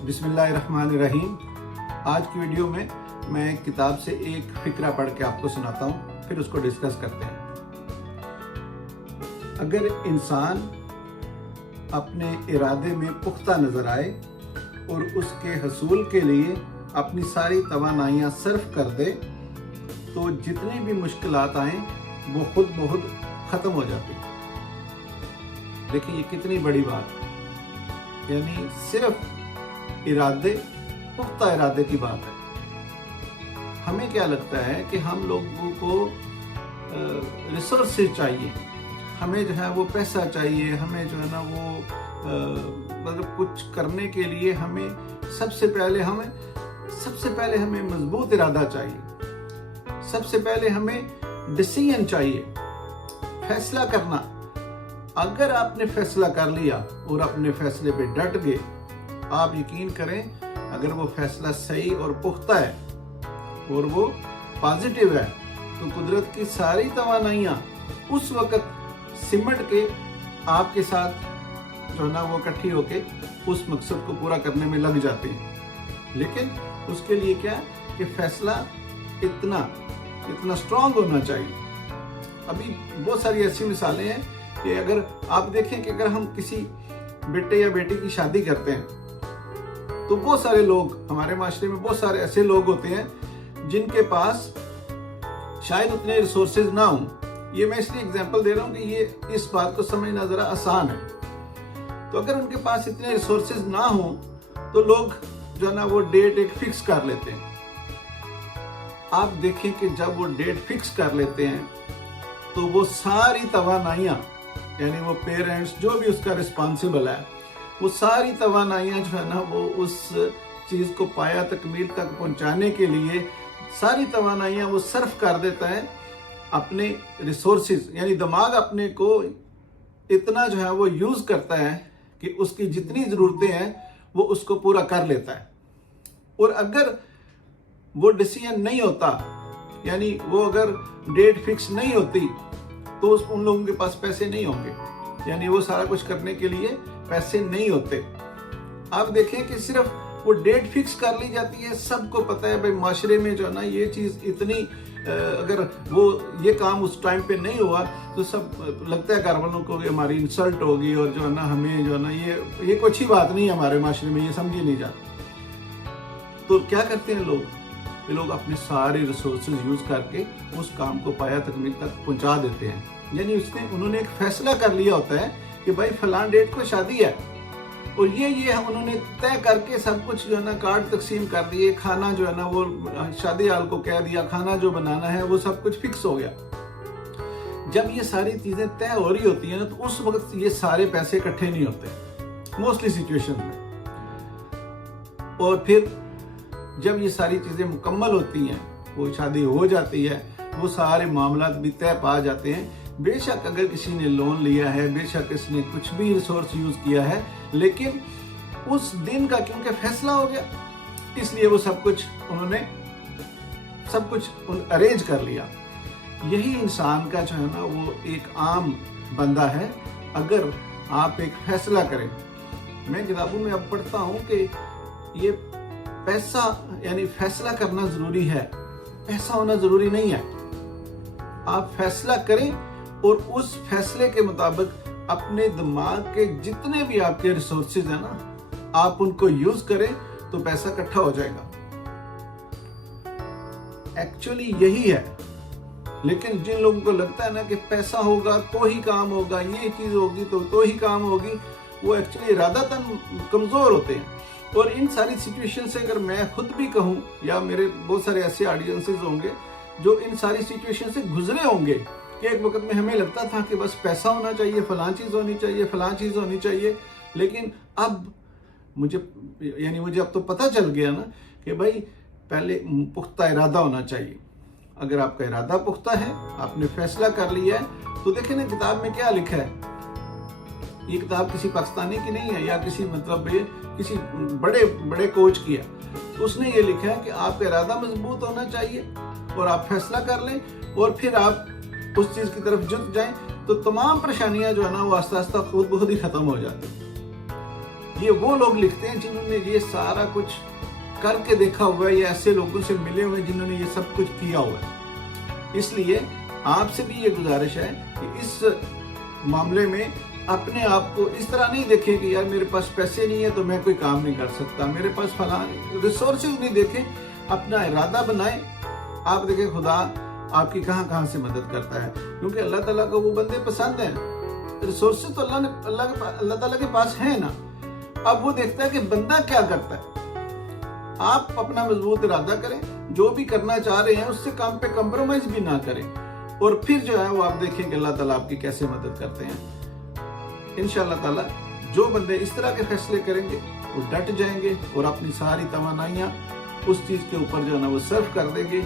बिस्मिल्लाहिर्रहमानिर्रहीम। आज की वीडियो में मैं एक किताब से एक फिक्रा पढ़ के आपको सुनाता हूँ, फिर उसको डिस्कस करते हैं। अगर इंसान अपने इरादे में पुख्ता नज़र आए और उसके हसूल के लिए अपनी सारी तवानाइयाँ सर्फ कर दे तो जितनी भी मुश्किलात आएँ वो खुद ब खुद ख़त्म हो जाती। देखिए ये कितनी बड़ी बात, यानी सिर्फ इरादे, पुख्ता इरादे की बात है। हमें क्या लगता है कि हम लोगों को रिसोर्सेज चाहिए, हमें जो है वो पैसा चाहिए, हमें जो है ना वो मतलब कुछ करने के लिए हमें सबसे पहले हमें मजबूत इरादा चाहिए, सबसे पहले हमें डिसीजन चाहिए, फैसला करना। अगर आपने फैसला कर लिया और अपने फैसले पे डट गए, आप यकीन करें अगर वो फैसला सही और पुख्ता है और वो पॉजिटिव है तो कुदरत की सारी तवानाइयाँ उस वक़्त सिमट के आपके साथ जो है ना वो इकट्ठी होके उस मकसद को पूरा करने में लग जाती हैं। लेकिन उसके लिए क्या है कि फैसला इतना स्ट्रांग होना चाहिए। अभी बहुत सारी ऐसी मिसालें हैं कि अगर आप देखें कि अगर हम किसी बेटे या बेटी की शादी करते हैं तो बहुत सारे लोग, हमारे माशरे में बहुत सारे ऐसे लोग होते हैं जिनके पास शायद उतने रिसोर्सेज ना हों। ये मैं इसलिए एग्जांपल दे रहा हूँ कि ये इस बात को समझना ज़रा आसान है। तो अगर उनके पास इतने रिसोर्सेज ना हों तो लोग जो है ना वो डेट एक फिक्स कर लेते हैं। आप देखें कि जब वो डेट फिक्स कर लेते हैं तो वो सारी तवानाइयाँ, यानी वो पेरेंट्स जो भी उसका रिस्पॉन्सिबल है, वो सारी तवानाइयाँ जो है ना वो उस चीज़ को पाया तकमील तक पहुँचाने के लिए सारी तवानाइयाँ वो सर्फ कर देता है अपने रिसोर्सेज, यानी दिमाग अपने को इतना जो है वो यूज़ करता है कि उसकी जितनी ज़रूरतें हैं वो उसको पूरा कर लेता है। और अगर वो डिसीजन नहीं होता, यानी वो अगर डेट फिक्स नहीं होती तो उन लोगों के पास पैसे नहीं होंगे, यानी वो सारा कुछ करने के लिए पैसे नहीं होते। आप देखें कि सिर्फ वो डेट फिक्स कर ली जाती है, सबको पता है भाई माशरे में जो है ना ये चीज़ इतनी अगर वो ये काम उस टाइम पे नहीं हुआ तो सब लगता है घर वालों को कि हमारी इंसल्ट होगी और जो है ना हमें जो है ना ये कोई अच्छी बात नहीं है हमारे माशरे में, ये समझी नहीं जाती। तो क्या करते हैं लोग, ये लोग अपने सारे रिसोर्सेज यूज़ करके उस काम को पाया तकमील तक पहुंचा देते हैं। यानी उन्होंने एक फैसला कर लिया होता है कि भाई फलां डेट को शादी है और ये उन्होंने तय करके सब कुछ जो है ना कार्ड तकसीम कर दिए, खाना जो है ना वो शादी हाल को कह दिया, खाना जो बनाना है वो सब कुछ फिक्स हो गया। जब ये सारी चीज़ें तय हो रही होती हैं ना तो उस वक्त ये सारे पैसे इकट्ठे नहीं होते मोस्टली सिचुएशन में। और फिर जब ये सारी चीज़ें मुकम्मल होती हैं, वो शादी हो जाती है, वो सारे मामलात भी तय पा जाते हैं। बेशक अगर किसी ने लोन लिया है, बेशक किसी ने कुछ भी रिसोर्स यूज़ किया है, लेकिन उस दिन का क्योंकि फैसला हो गया इसलिए वो सब कुछ अरेंज कर लिया। यही इंसान का जो है ना वो एक आम बंदा है। अगर आप एक फैसला करें, मैं किताबों में अब पढ़ता हूँ कि ये पैसा, यानी फैसला करना ज़रूरी है, पैसा होना ज़रूरी नहीं है। आप फैसला करें और उस फैसले के मुताबिक अपने दिमाग के जितने भी आपके रिसोर्सेज हैं ना, आप उनको यूज़ करें तो पैसा इकट्ठा हो जाएगा। एक्चुअली यही है। लेकिन जिन लोगों को लगता है ना कि पैसा होगा तो ही काम होगा, ये चीज़ होगी तो ही काम होगी, वो एक्चुअली इरादतन कमज़ोर होते हैं। और इन सारी सिचुएशन से अगर मैं खुद भी कहूँ या मेरे बहुत सारे ऐसे ऑडियंसेस होंगे जो इन सारी सिचुएशन से गुजरे होंगे कि एक वक्त में हमें लगता था कि बस पैसा होना चाहिए, फलां चीज़ होनी चाहिए, फलां चीज़ होनी चाहिए, लेकिन अब मुझे अब तो पता चल गया ना कि भाई पहले पुख्ता इरादा होना चाहिए। अगर आपका इरादा पुख्ता है, आपने फैसला कर लिया है, तो देखें ना किताब में क्या लिखा है। ये किताब किसी पाकिस्तानी की नहीं है या किसी बड़े कोच की है। तो उसने ये लिखा है कि आपका इरादा मजबूत होना चाहिए और आप फैसला कर लें और फिर आप उस चीज़ की तरफ जुट जाएं तो तमाम परेशानियां जो है ना वो आस्ता आस्ता खुद ब खुद ही ख़त्म हो जाती हैं। ये वो लोग लिखते हैं जिन्होंने ये सारा कुछ करके देखा हुआ है, या ऐसे लोगों से मिले हुए हैं जिन्होंने ये सब कुछ किया हुआ है। इसलिए आपसे भी ये गुजारिश है कि इस मामले में अपने आप को इस तरह नहीं देखें कि यार मेरे पास पैसे नहीं है तो मैं कोई काम नहीं कर सकता, मेरे पास फलां रिसोर्सेज नहीं देखें। अपना इरादा बनाएं, आप देखें खुदा आपकी कहाँ कहाँ से मदद करता है, क्योंकि अल्लाह ताला को वो बंदे पसंद हैं। रिसोर्सेज तो अल्लाह ताला के पास है ना, अब वो देखता है कि बंदा क्या करता है। आप अपना मजबूत इरादा करें, जो भी करना चाह रहे हैं उससे काम पे कंप्रोमाइज भी ना करें, और फिर जो है वो आप देखें कि अल्लाह ताला आपकी कैसे मदद करते हैं। इंशाअल्लाह ताला जो बंदे इस तरह के फैसले करेंगे वो डट जाएंगे और अपनी सारी तवानाइयाँ उस चीज़ के ऊपर जो है ना वो सर्व कर देंगे।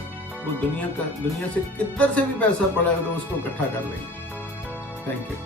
वो दुनिया से किधर से भी पैसा पड़ा है तो उसको इकट्ठा कर लेंगे। Thank you.